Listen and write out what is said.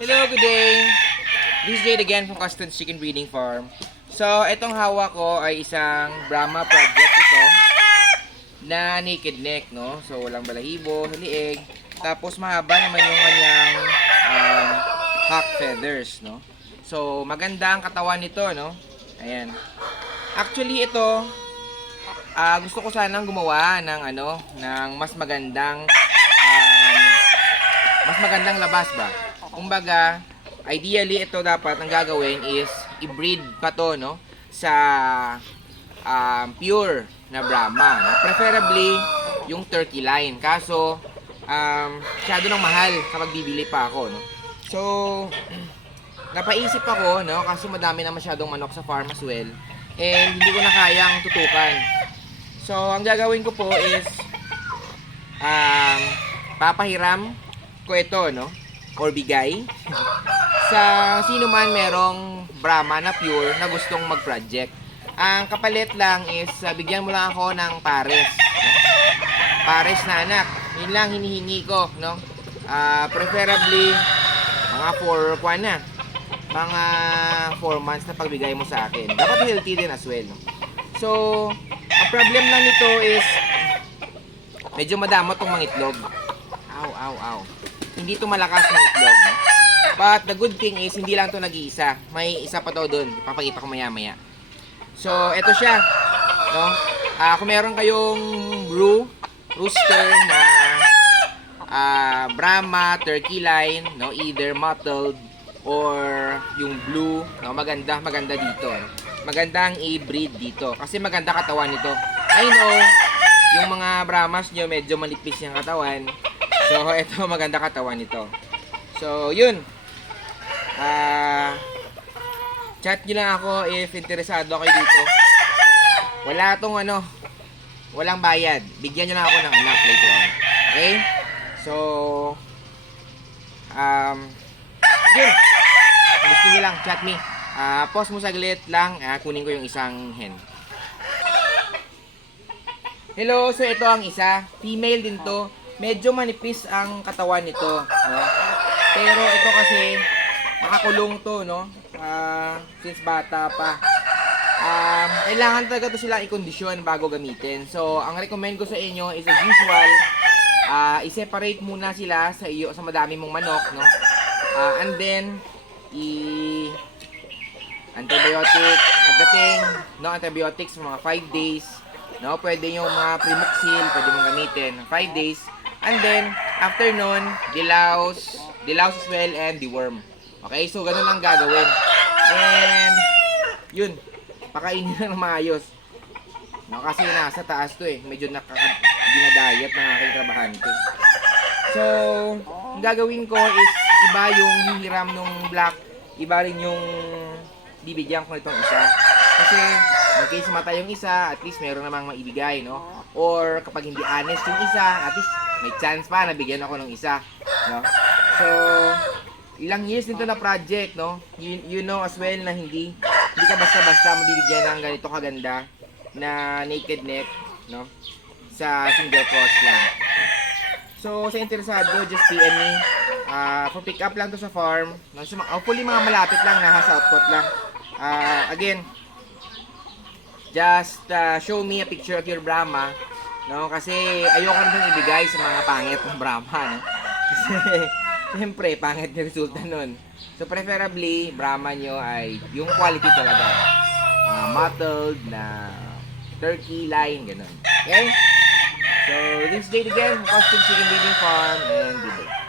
Hello, good day. This is Jade again from Custard Chicken Breeding Farm. So, itong hawak ko ay isang Brahma project ito na naked neck, no? So, walang balahibo sa liig. Tapos, mahaba naman yung kanyang cock feathers, no? So, maganda ang katawan nito, no? Ayan. Actually, ito, gusto ko sanang gumawa ng ng mas magandang labas ba. Kumbaga, ideally ito dapat ang gagawin is i-breed pa to, no, sa pure na Brahma, no? Preferably yung turkey line. Kaso masyado nang mahal kapag bibili pa ako, no. So napaisip ako, no, kasi madami na masyadong manok sa farm as well. And hindi ko na kayang tutukan. So, ang gagawin ko po is papahiram ko ito, no? Or bigay sa sino man merong Brahma na pure na gustong mag-project. Ang kapalit lang is bigyan mo lang ako ng pares, no? Pares na anak. Yun lang hinihingi ko, no? Preferably mga 4 months na pagbigay mo sa akin. Dapat healthy din as well, no? So, ang problem lang nito is medyo madamot tong mga itlog. Ow. Hindi to malakas ng itlog, no? But the good thing is hindi lang to nag-iisa. May isa pa to doon. Ipapakita ko maya-maya. So, eto siya, no? Kung meron kayong rooster na Brahma, turkey line, no? Either mottled or yung blue, no? Maganda dito, no? Magandang i-breed dito kasi maganda katawan nito. I know yung mga Brahmas nyo medyo manipis yung katawan. So ito maganda katawan nito. So yun, chat nyo lang ako if interesado kayo dito. Wala tong walang bayad. Bigyan nyo lang ako ng anak later on. Okay? So yun, gusto nyo lang, chat me. Pause mo saglit lang, kunin ko yung isang hen. Hello, so ito ang isa. Female din to. Medyo manipis ang katawan nito, no? Pero ito kasi makakulong to, no? Since bata pa. Kailangan talaga to sila i-kondisyon bago gamitin. So, ang recommend ko sa inyo is as usual, i-separate muna sila sa madami mong manok, no? And then antibiotic pagdating, no, antibiotics for mga 5 days, no, pwede yung mga Primoxil, pwede mong gamitin 5 days, and then after nun, dilaws as well, and deworm. Okay, so ganun lang gagawin, and yun, pakainin lang ng maayos, no, kasi nasa taas to medyo dinadayat ng aking trabahante. So ang gagawin ko is iba yung hihiram nung black, iba rin yung bibigyan ko itong isa. Kasi in case matay yung isa, at least meron namang maibigay, no? Or kapag hindi honest yung isa, at least may chance pa na bigyan ako ng isa, no? So ilang years din to na project, no? You know as well na hindi ka basta-basta mabibigyan ng ganito kaganda na naked neck, no? Sa single cross lang. So sa interesado, just PM me. For pick up lang to sa farm. Hopefully mga malapit lang, nasa Southcote lang. Again, just show me a picture of your Brahma, no? Kasi ayoko naman ibigay sa mga pangit ng Brahma, no? Kasi siyempre pangit yung resulta nun. So preferably Brahma nyo ay yung quality talaga, mottled na turkey line, ganun. Okay? So this is Jade again, Custom Chicken Breeding Farm, and good day.